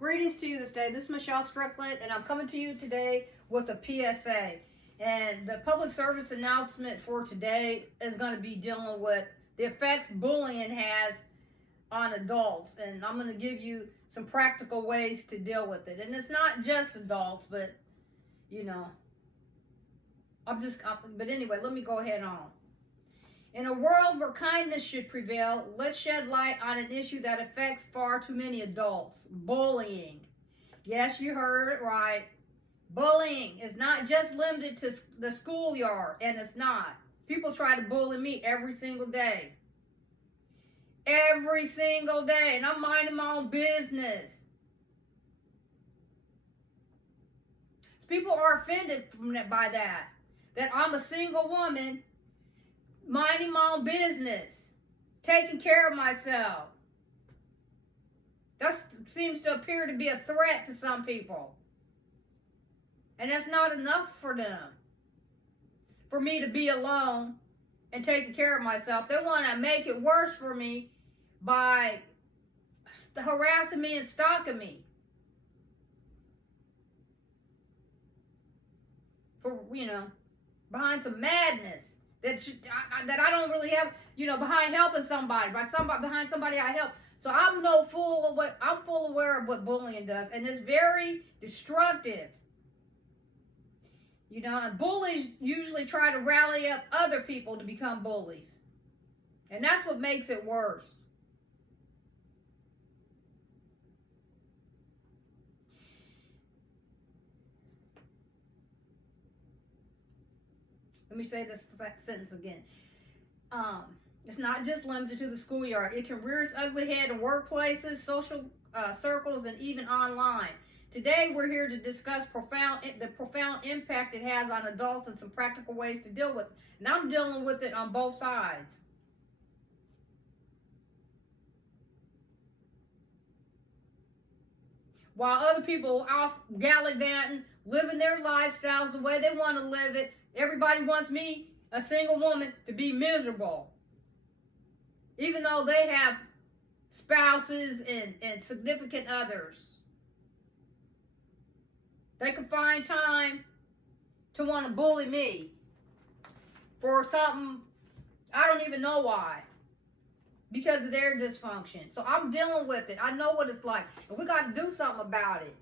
Greetings to you this day. This is Michelle Strickland, and I'm coming to you today with a PSA. And the public service announcement for today is going to be dealing with the effects bullying has on adults. And I'm going to give you some practical ways to deal with it. And it's not just adults, but, you know, but anyway, let me go ahead on. In a world where kindness should prevail, let's shed light on an issue that affects far too many adults: bullying. Yes, you heard it right. Bullying is not just limited to the schoolyard, and it's not. People try to bully me every single day. Every single day, and I'm minding my own business. So people are offended by that I'm a single woman minding my own business, taking care of myself. That seems to appear to be a threat to some people. And that's not enough for them. For me to be alone and taking care of myself. They want to make it worse for me by harassing me and stalking me. For, behind some madness. That I don't really have, behind helping somebody, behind somebody I help. So I'm full aware of what bullying does, and it's very destructive. And bullies usually try to rally up other people to become bullies, and that's what makes it worse. Let me say this sentence again. It's not just limited to the schoolyard. It can rear its ugly head in workplaces, social circles, and even online. Today, we're here to discuss the profound impact it has on adults and some practical ways to deal with it. And I'm dealing with it on both sides. While other people are off gallivanting, living their lifestyles the way they want to live it, everybody wants me, a single woman, to be miserable. Even though they have spouses and significant others. They can find time to want to bully me for something I don't even know why. Because of their dysfunction. So I'm dealing with it. I know what it's like. And we got to do something about it.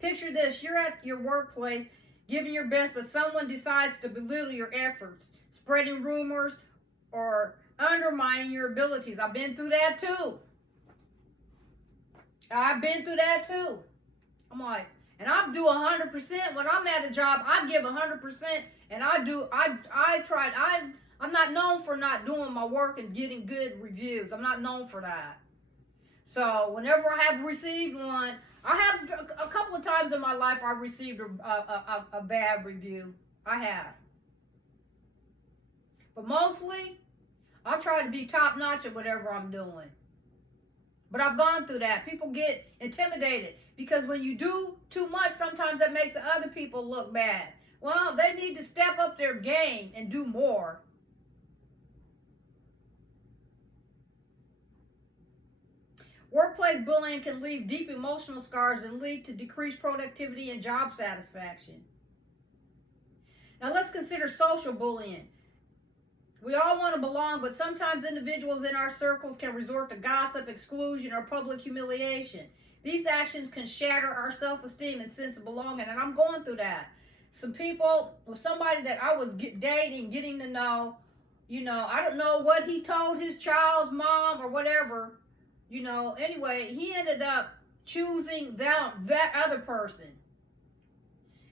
Picture this. You're at your workplace giving your best, but someone decides to belittle your efforts, spreading rumors or undermining your abilities. I've been through that too. I'm like, and I do 100%. When I'm at a job, I give 100%, and I'm not known for not doing my work and getting good reviews. I'm not known for that. So whenever I have received one, I have a couple of times in my life I received a bad review. I have. But mostly, I try to be top notch at whatever I'm doing. But I've gone through that. People get intimidated because when you do too much, sometimes that makes the other people look bad. Well, they need to step up their game and do more. Workplace bullying can leave deep emotional scars and lead to decreased productivity and job satisfaction. Now let's consider social bullying. We all want to belong, but sometimes individuals in our circles can resort to gossip, exclusion, or public humiliation. These actions can shatter our self-esteem and sense of belonging, and I'm going through that. Some people, with somebody that I was dating, getting to know, I don't know what he told his child's mom or whatever. Anyway, he ended up choosing that other person.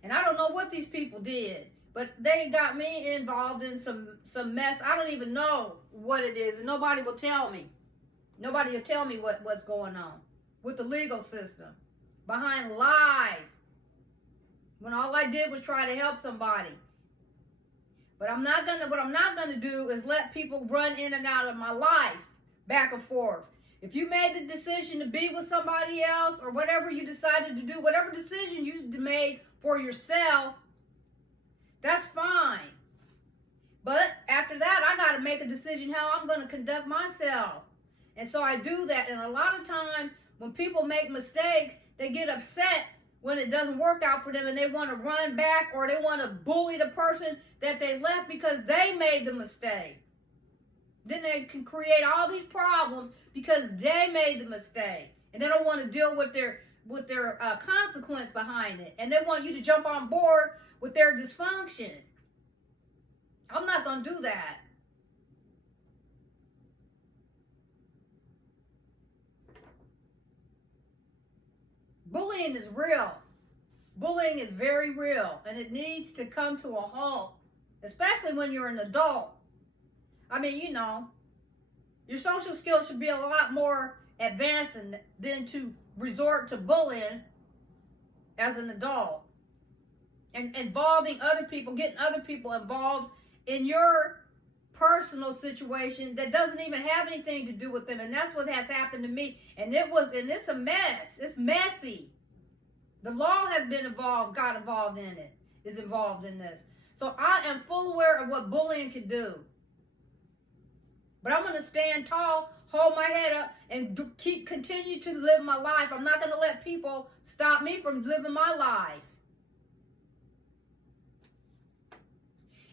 And I don't know what these people did, but they got me involved in some mess. I don't even know what it is, and nobody will tell me. Nobody will tell me what's going on with the legal system. Behind lies. When all I did was try to help somebody. But what I'm not gonna do is let people run in and out of my life, back and forth. If you made the decision to be with somebody else or whatever you decided to do, whatever decision you made for yourself, that's fine. But after that, I got to make a decision how I'm going to conduct myself. And so I do that. And a lot of times When people make mistakes, they get upset when it doesn't work out for them and they want to run back or they want to bully the person that they left because they made the mistake. Then they can create all these problems because they made the mistake and they don't want to deal with their consequence behind it. And they want you to jump on board with their dysfunction. I'm not going to do that. Bullying is real. Bullying is very real, and it needs to come to a halt, especially when you're an adult. I mean, you know, your social skills should be a lot more advanced than to resort to bullying as an adult. And involving other people, getting other people involved in your personal situation that doesn't even have anything to do with them. And that's what has happened to me. And it's a mess. It's messy. The law has been got involved in it, is involved in this. So I am full aware of what bullying can do. But I'm going to stand tall, hold my head up, and continue to live my life. I'm not going to let people stop me from living my life.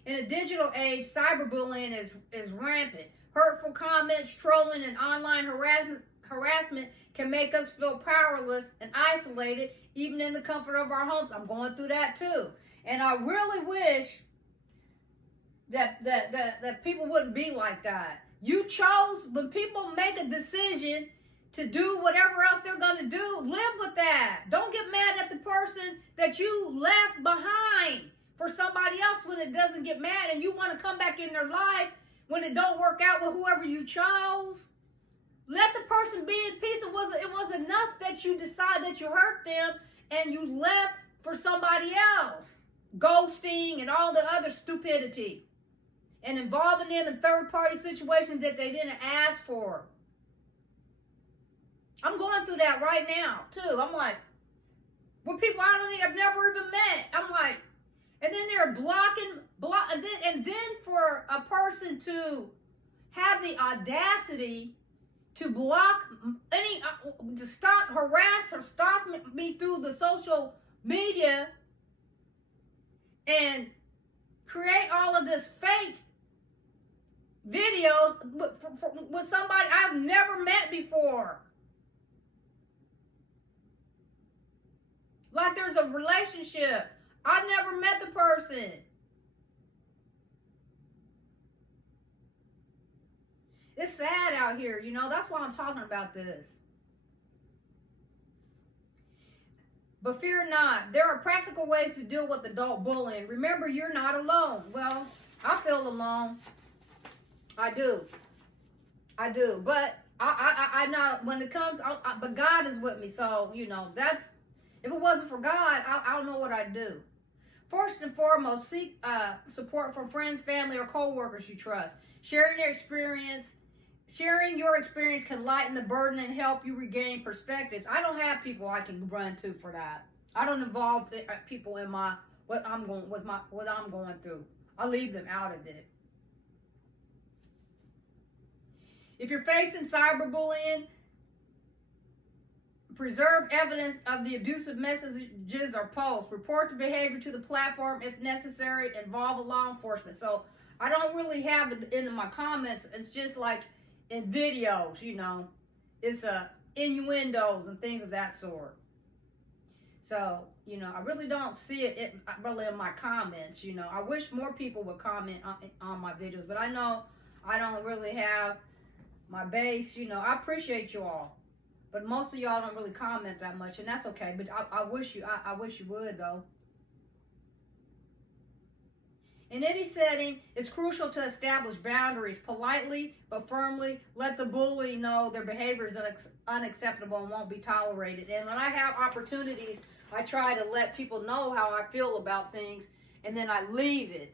In a digital age, cyberbullying is rampant. Hurtful comments, trolling, and online harassment can make us feel powerless and isolated, even in the comfort of our homes. I'm going through that too. And I really wish that people wouldn't be like that. You chose, when people make a decision to do whatever else they're going to do, live with that. Don't get mad at the person that you left behind for somebody else when it doesn't get mad and you want to come back in their life when it don't work out with whoever you chose. Let the person be in peace. It was enough that you decide that you hurt them and you left for somebody else. Ghosting and all the other stupidity. And involving them in third-party situations that they didn't ask for. I'm going through that right now, too. I'm like, with people I've never even met. I'm like, and then they're blocking, and then for a person to have the audacity to block to harass or stalk me through the social media and create all of this fake videos with somebody I've never met before. Like there's a relationship. I've never met the person. It's sad out here, you know. That's why I'm talking about this. But fear not. There are practical ways to deal with adult bullying. Remember, you're not alone. Well, I feel alone. I do. But I know when it comes, but God is with me. So, you know, if it wasn't for God, I don't know what I'd do. First and foremost, seek support from friends, family, or co-workers you trust. Sharing your experience can lighten the burden and help you regain perspective. I don't have people I can run to for that. I don't involve people in what I'm going through. I leave them out of it. If you're facing cyberbullying, preserve evidence of the abusive messages or posts. Report the behavior to the platform if necessary. Involve law enforcement. So I don't really have it in my comments. It's just like in videos, you know. It's innuendos and things of that sort. So, you know, I really don't see it really in my comments, you know. I wish more people would comment on my videos. But I know I don't really have my base, you know. I appreciate you all. But most of y'all don't really comment that much, and that's okay. But I wish you would, though. In any setting, it's crucial to establish boundaries politely but firmly. Let the bully know their behavior is unacceptable and won't be tolerated. And when I have opportunities, I try to let people know how I feel about things, and then I leave it.